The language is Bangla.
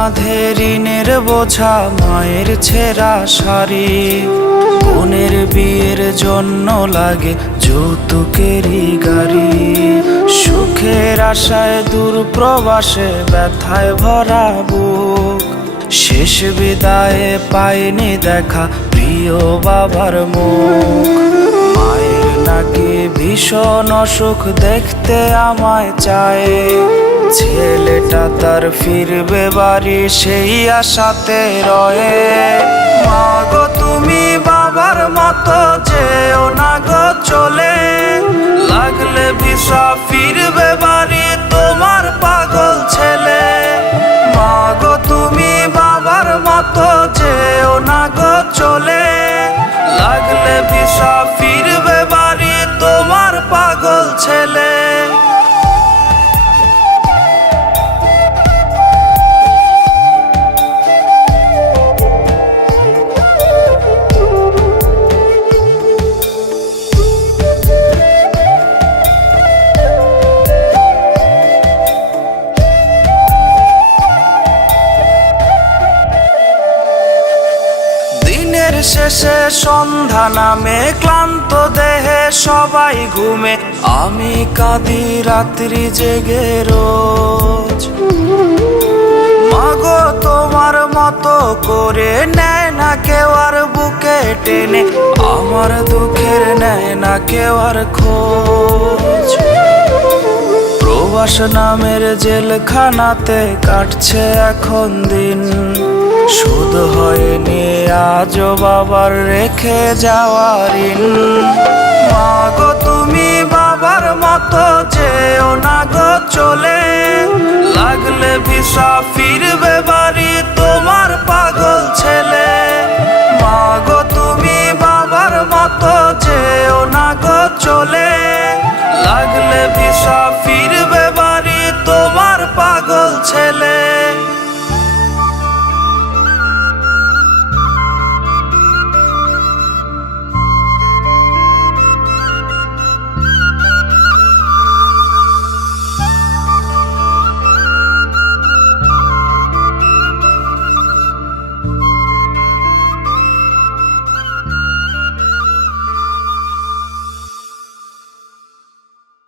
কাঁধে ঋণের বোঝা, মায়ের ছেঁড়া শাড়ি, বোনের বিয়ের জন্য লাগে যৌতুকেরই গাড়ি। সুখের আশায় দূর প্রবাসে ব্যথায় ভরা বুক, শেষ বিদায়ে পাইনি দেখা প্রিয় বাবার মুখ। মায়ের নাকি ভীষণ অসুখ, দেখতে আমায় চায়, ছেলেটা তার ফিরবে বাড়ি সেই আশাতে রয়ে। মা গো তুমি বাবার মতো যেও না গো চলে, লাগলে ভিসা ফিরবে বাড়ি তোমার পাগল ছেলে। মা গো তুমি বাবার মতো যেও না গো চলে, লাগলে ভিসা ফিরবে বাড়ি তোমার পাগল ছেলে। শেষে সন্ধ্যা নামে, ক্লান্ত দেহে সবাই ঘুমে, আমি কাঁদি রাত্রি জেগে রোজ। মাগো তোমার মতো করে নেয় না কেউ আর বুকে টেনে, আমার দুঃখের নেয় না কেউ আর খোঁজ। প্রবাস নামের জেলখানাতে কাটছে এখন দিন, শোধ হয়নি আজও বাবার রেখে যাওয়া ঋণ। মা গো তুমি বাবার মতো যেও না গো চলে, লাগলে ভিসা ফিরবে।